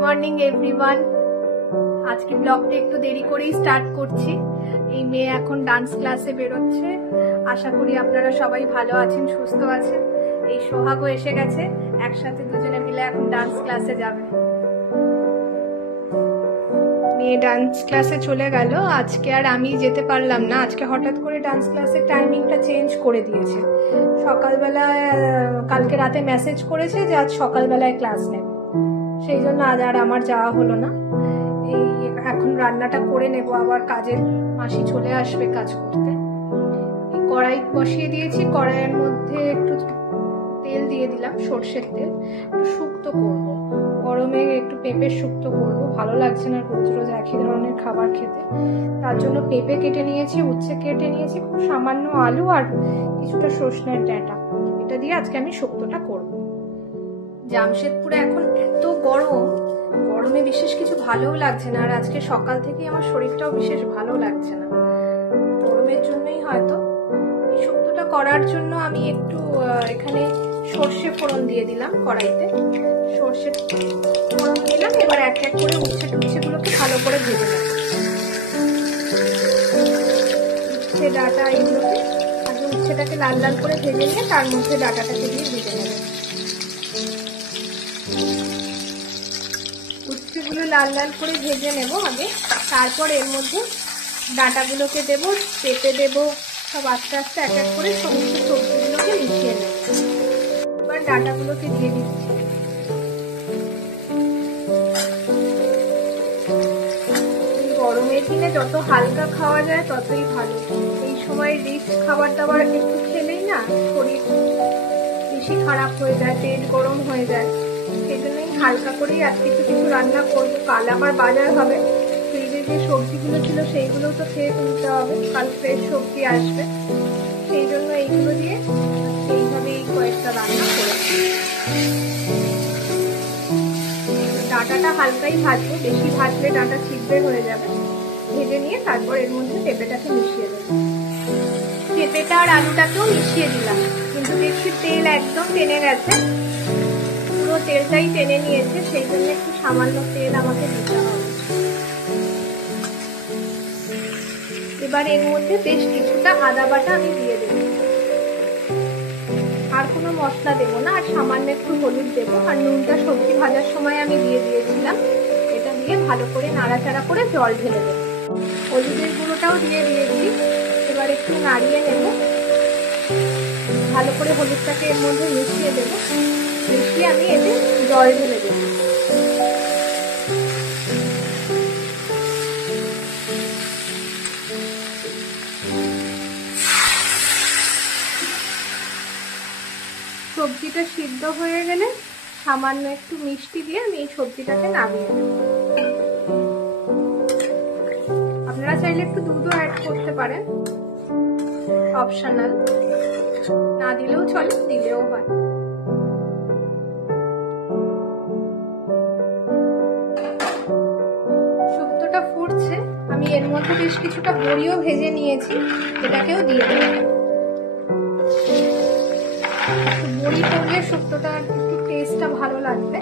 Morning everyone. আজকে ব্লগটা একটু দেরি করেই স্টার্ট করছি। এই মেয়ে এখন ডান্স ক্লাসে বেরোচ্ছে। আশা করি আপনারা সবাই ভালো আছেন, সুস্থ আছেন। এই সোহাগও এসে গেছে, একসাথে দুজনে মিলে এখন ডান্স ক্লাসে যাবে। মেয়ে ডান্স ক্লাসে চলে গেল। আজকে আর আমি যেতে পারলাম না। আজকে হঠাৎ করে ডান্স ক্লাসের টাইমিংটা চেঞ্জ করে দিয়েছে। সকালবেলায় কালকে রাতে মেসেজ করেছে যে আজ সকালবেলায় ক্লাস নেবে, সেই জন্য আজ আর আমার যাওয়া হলো না। এই এখন রান্নাটা করে নেব, আবার কাজের মাসি চলে আসবে কাজ করতে। কড়াই বসিয়ে দিয়েছি, কড়াইয়ের মধ্যে একটু তেল দিয়ে দিলাম, সর্ষের তেল। একটু শুক্তো করব, গরমে একটু পেঁপের শুক্তো করব। ভালো লাগছে না রোজ রোজ একই ধরনের খাবার খেতে। তার জন্য পেঁপে কেটে নিয়েছি, উচ্ছে কেটে নিয়েছি, খুব সামান্য আলু আর কিছুটা সর্ষের ডাঁটা, এটা দিয়ে আজকে আমি শুক্তোটা করব। জামশেদপুরে এখন এত গরমে বিশেষ কিছু ভালোও লাগছে না। আর আজকে সকাল থেকে আমার শরীরটাও বিশেষ ভালো লাগছে না, গরমের জন্যই হয়তো। এই শুক্তোটা করার জন্য আমি একটু এখানে সর্ষে ফোড়ন দিয়ে দিলাম কড়াইতে। সর্ষে ফোড়ন দিলাম, এবার এক এক করে উচ্ছেগুলোকে ভালো করে ভেজে নেব। উচ্ছে ডাঁটা এইগুলোকে আগে উচ্ছেটাকে লাল লাল করে ভেজে নিয়ে তার মধ্যে ডাঁটাটাকে দিয়ে ভেজে নেব। উচ্ছেগুলো লাল লাল করে ভেজে নেব আগে, তারপর এর মধ্যে ডাঁটাগুলোকে দেব, পেঁপে দেব, সব আস্তে আস্তে এক এক করে সমস্ত সবজিগুলোকে মিশিয়ে নেব। এবার ডাঁটাগুলোকে দিয়ে দিচ্ছি। গরমের দিনে যত হালকা খাওয়া যায় ততই ভালো। এই সময় রিচ খাবার দাবার একটু খেলেই না শরীর বেশি খারাপ হয়ে যায়, পেট গরম হয়ে যায়। সেই জন্যই হালকা করেই আজ কিছু রান্না করবো। কাল আবার বাজার হবে, ফ্রিজে যে সবজিগুলো ছিল সেইগুলো তো খেয়ে তুলতে হবে, কাল ফ্রেশ সবজি আসবে। সেই জন্য এইগুলো দিয়ে এইভাবে এই কয়েকটা রান্না করেছি। ডাঁটাটা হালকাই ভাজবো, বেশি ভাজলে ডাঁটা ছিদ্রে হয়ে যাবে। ভেজে নিয়ে তারপর এর মধ্যে পেঁপেটাকে মিশিয়ে দেবো। পেঁপেটা আর আলুটাকেও মিশিয়ে দিলাম, কিন্তু দেখছি তেল একদম টেনে গেছে, পুরো তেলটাই টেনে নিয়েছে। সেই জন্য একটু সামান্য তেল আমাকে দিতে হবে। এবার এর মধ্যে বেশ কিছুটা আদা বাটা আমি দিয়ে দেবো। আর কোনো মশলা দেবো না, আর সামান্য একটু হলুদ দেবো, আর নুনটা সবজি ভাজার সময় আমি দিয়ে দিয়েছিলাম। এটা দিয়ে ভালো করে নাড়াচাড়া করে জল ঢেলে দেবো। হলুদের গুঁড়োটাও দিয়ে দিয়েছি। এবার একটু নাড়িয়ে নেব, ভালো করে হলুদটাকে এর মধ্যে মিশিয়ে দেবো। মিশিয়ে আমি এতে জল ঢেলে দেবো। সবজিটা সিদ্ধ হয়ে গেলে সামান্য একটু মিষ্টি দিয়ে আমি এই সবজিটাকে নামিয়ে নেব। আপনারা চাইলে একটু দুধও অ্যাড করতে পারেন, অপশনাল, না দিলেও চলে, দিলেও হয়। শুক্তোটা ফুটছে, আমি এর মধ্যে বেশ কিছুটা বড়িও ভেজে নিয়েছি, এটাকেও দিয়ে দেব। বড়ি পড়লে শুক্তোটা একটু টেস্টটা ভালো লাগবে,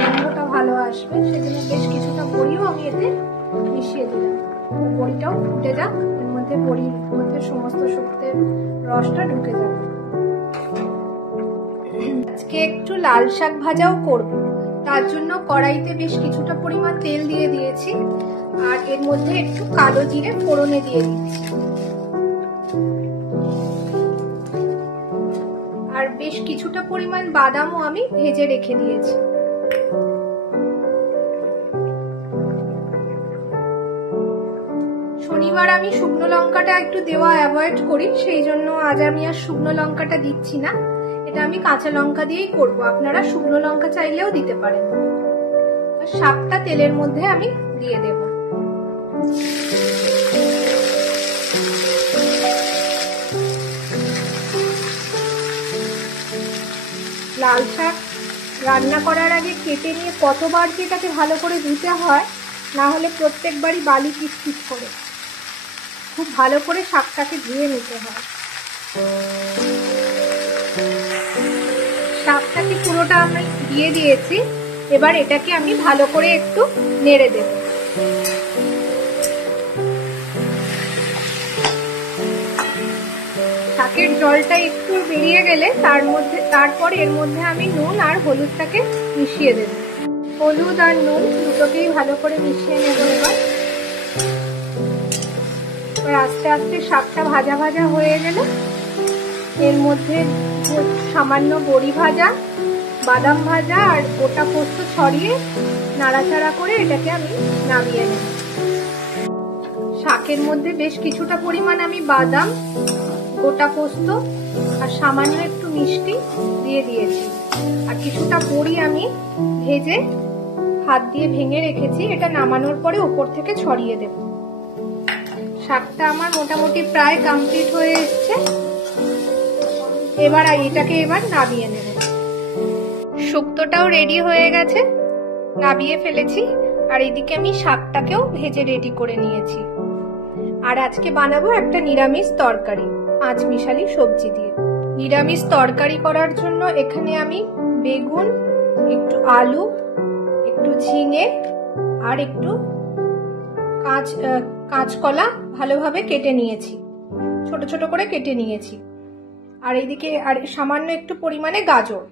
গন্ধটা ভালো আসবে। সেজন্য বেশ কিছুটা বড়িও আমি এতে মিশিয়ে দিলাম। বড়িটাও ফুটে যাক, এর মধ্যে বড়ির মধ্যে সমস্ত শুক্তের রসটা ঢুকে যাবে। আজকে একটু লাল শাক ভাজাও করব, তার জন্য কড়াইতে বেশ কিছুটা পরিমাণ তেল দিয়ে দিয়েছি, আর এর মধ্যে একটু কালো জিরে ফোড়নে দিয়ে দিচ্ছি। আর বেশ কিছুটা পরিমাণ বাদামও আমি ভেজে রেখে দিয়েছি। শনিবার আমি শুকনো লঙ্কাটা একটু দেওয়া অ্যাভয়েড করি, সেই জন্য আজ আমি আর শুকনো লঙ্কাটা দিচ্ছি না। এটা আমি কাঁচা লঙ্কা দিয়েই করব, আপনারা শুকনো লঙ্কা চাইলেও দিতে পারেন। শাকটা তেলের মধ্যে আমি দিয়ে দেব। লাল শাক রান্না করার আগে কেটে নিয়ে কতবার যে এটাকে ভালো করে ধুতে হয়, না হলে প্রত্যেকবারই বালি কিচকিচ করে। খুব ভালো করে শাকটাকে ধুয়ে নিতে হয়। শাকটাকে পুরোটা আমি দিয়ে দিয়েছি। এবার এটাকে আমি ভালো করে একটু নেড়ে দেব। শাকের জলটা একটু বেরিয়ে গেলে তারপর এর মধ্যে আমি নুন আর হলুদটাকে মিশিয়ে দেব। হলুদ আর নুন দুটোকেই ভালো করে মিশিয়ে নেব। এবার আস্তে আস্তে শাকটা ভাজা ভাজা হয়ে গেলে এর মধ্যে সামান্য বড়ি ভাজা, বাদাম ভাজা আর গোটা পোস্ত ছড়িয়ে নাড়াচাড়া করে এটাকে আমি নামিয়ে নেব। শাকের মধ্যে বেশ কিছুটা পরিমাণ আমি বাদাম, গোটা পোস্ত আর সামান্য একটু মিষ্টি দিয়ে দিয়েছি, আর কিছুটা বড়ি আমি ভেজে হাত দিয়ে ভেঙে রেখেছি। এটা নামানোর পরে উপর থেকে ছড়িয়ে দেব। শাকটা আমার মোটামুটি প্রায় কমপ্লিট হয়ে এসছে। এবার এটাকে নামিয়ে নেব। শুক্তোটাও রেডি হয়ে গেছে, নামিয়ে ফেলেছি। আর এদিকে আমি শাকটাকেও ভেজে রেডি করে নিয়েছি। আর আজকে বানাবো একটা নিরামিষ তরকারি, 5 মিশালি সবজি দিয়ে। নিরামিষ তরকারি করার জন্য এখানে আমি বেগুন, একটু আলু, একটু ঝিঙে আর একটু কাঁচকলা ভালোভাবে কেটে নিয়েছি, ছোট ছোট করে কেটে নিয়েছি। আর এইদিকে আর সামান্য একটু পরিমাণে গাজর,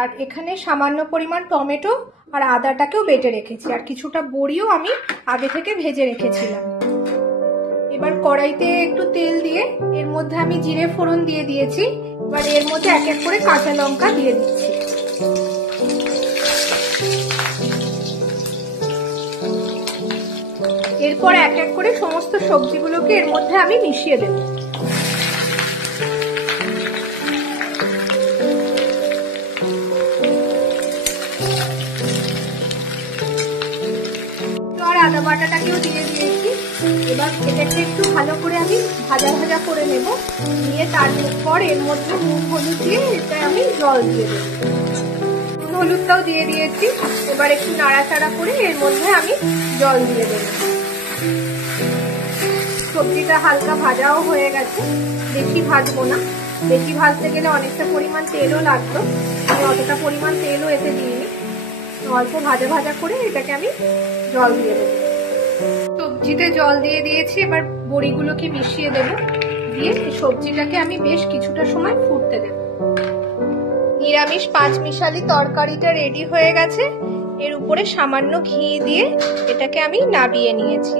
আর এখানে সামান্য পরিমাণ টমেটো আর আদাটাকেও বেটে রেখেছি, আর কিছুটা বড়িও আমি আগে থেকে ভেজে রেখেছিলাম। এবার কড়াইতে একটু তেল দিয়ে এর মধ্যে আমি জিরে ফোড়ন দিয়ে দিয়েছি। এবার এর মধ্যে এক এক করে কাঁচা লঙ্কা দিয়ে দিচ্ছি। এরপর এক এক করে সমস্ত সবজিগুলোকে এর মধ্যে আমি মিশিয়ে দেব। আর আদা বাটাটাকেও দিয়ে দিয়েছি। এবার এটাকে একটু ভালো করে আমি ভাজা ভাজা করে নেব। নিয়ে তারপর এর মধ্যে নুন হলুদ দিয়ে এটা আমি জল দিয়ে দেব। নুন হলুদটাও দিয়ে দিয়েছি। এবার একটু নাড়াচাড়া করে এর মধ্যে আমি জল দিয়ে দেব। সবজিটা হালকা ভাজাও হয়ে গেছে, বেশি ভাজবো না। বেশি ভাজতে গেলে অনেকটা পরিমাণ তেলও লাগতো, আমি অতটা পরিমাণ তেলও এতে দিইনি। অল্প ভাজা ভাজা করে এটাকে আমি জল দিয়ে দেবো। সবজিতে জল দিয়ে দিয়েছি। এবার বড়িগুলোকে মিশিয়ে দেব। দিয়ে সবজিটাকে আমি বেশ কিছুটা সময় ফুটতে দেব। নিরামিষ 5 মিশালি তরকারিটা রেডি হয়ে গেছে। এর উপরে সামান্য ঘি দিয়ে এটাকে আমি নামিয়ে নিয়েছি।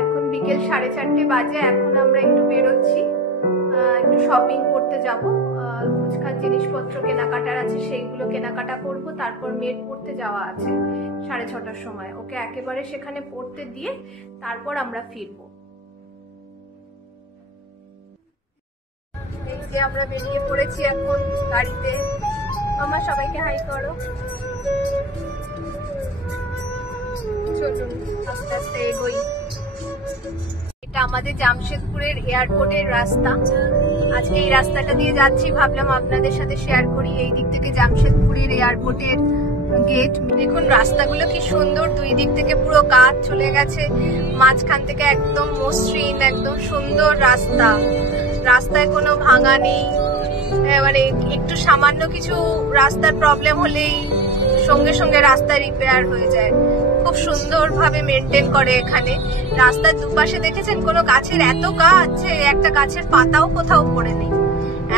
এখন বিকেল 4:30 বাজে। এখন আমরা একটু বেরোচ্ছি, একটু শপিং করতে যাব। ফুচকার জিনিসপত্র কেনাকাটার আছে, সেইগুলো কেনাকাটা করব। তারপর মেয়ের পড়তে যাওয়া আছে 6:30টার সময়। ওকে একেবারে সেখানে পড়তে দিয়ে তারপর আমরা ফিরবো। এই যে আমরা বেরিয়ে পড়েছি এখন গাড়িতে। মামা সবাইকে হাই করো। চলুন আস্তে আস্তে এগোই। এটা আমাদের জামশেদপুরের এয়ারপোর্টের রাস্তা। আজকে এই রাস্তাটা দিয়ে যাচ্ছি, ভাবলাম আপনাদের সাথে শেয়ার করি। এই দিক থেকে জামশেদপুরের এয়ারপোর্টের গেট। দেখুন রাস্তাগুলো কি সুন্দর, দুই দিক থেকে পুরো গাছ চলে গেছে, মাঝখান থেকে একদম মসৃণ, একদম সুন্দর রাস্তা। রাস্তায় কোনো ভাঙা নেই, মানে একটু সামান্য কিছু রাস্তার প্রবলেম হলেই সঙ্গে সঙ্গে রাস্তা রিপেয়ার হয়ে যায়। খুব সুন্দর ভাবে মেনটেন করে এখানে। রাস্তার দুপাশে দেখেছেন কোনো গাছের এত গাছ যে একটা গাছের পাতাও কোথাও পড়ে নেই।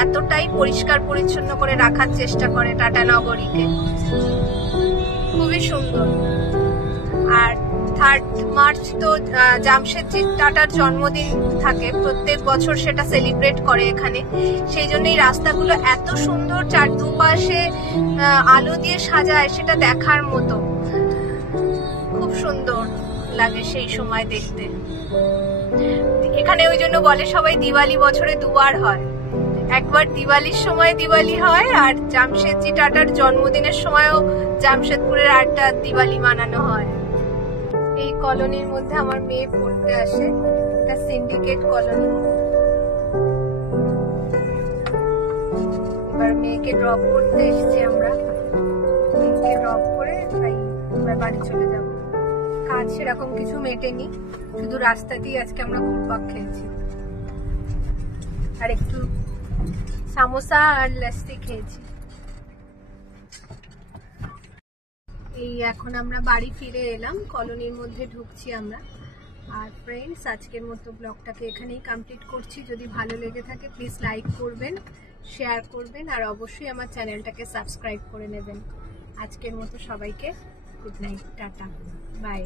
এতটাই পরিষ্কার পরিচ্ছন্ন করে রাখার চেষ্টা করে টাটা নগরীকে। খুবই সুন্দর। আর 3 মার্চ তো জামশেদজি টাটার জন্মদিন থাকে, প্রত্যেক বছর সেটা সেলিব্রেট করে এখানে। সেই জন্যই রাস্তাগুলো এত সুন্দর, চার দুপাশে আলো দিয়ে সাজায়, সেটা দেখার মতো। খুব সুন্দর লাগে সেই সময় দেখতে। এখানে ওই জন্য বলে সবাই দিওয়ালি বছরে দুবার হয়। একবার দিওয়ালির সময় দিওয়ালি হয়, আর জামশেদজি টাটার জন্মদিনের সময়ও জামশেদপুরের আরেকটা দিওয়ালি মানানো হয়। এই কলোনির মধ্যে আমার মেয়ে পড়তে আসে, এটা সিন্ডিকেট কলোনি। এবার মেয়েকে ড্রপ করতে এসেছি আমরা। মেয়েকে ড্রপ করে তাই এবার বাড়ি চলে যাব। কাজ সেরকম কিছু মেটেনি, শুধু রাস্তাতেই আজকে আমরা ঘুরপাক খেয়েছি আর একটু সামোসা আর লস্যি খেয়েছি। এই এখন আমরা বাড়ি ফিরে এলাম, কলোনির মধ্যে ঢুকছি আমরা। আর ফ্রেন্ডস, আজকের মতো ব্লগটাকে এখানেই কমপ্লিট করছি। যদি ভালো লেগে থাকে প্লিজ লাইক করবেন, শেয়ার করবেন, আর অবশ্যই আমার চ্যানেলটাকে সাবস্ক্রাইব করে নেবেন। আজকের মতো সবাইকে গুড নাইট, টাটা, বাই।